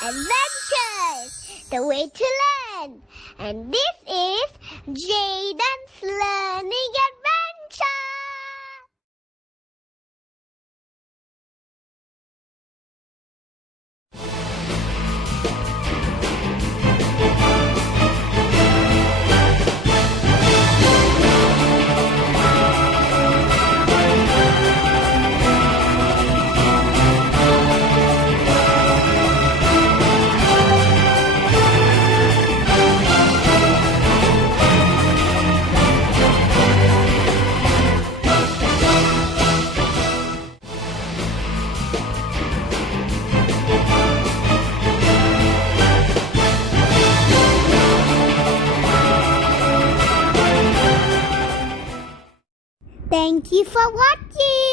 Adventures, the way to learn. And this is Jeydern's Learning Adventure. Thank you for watching.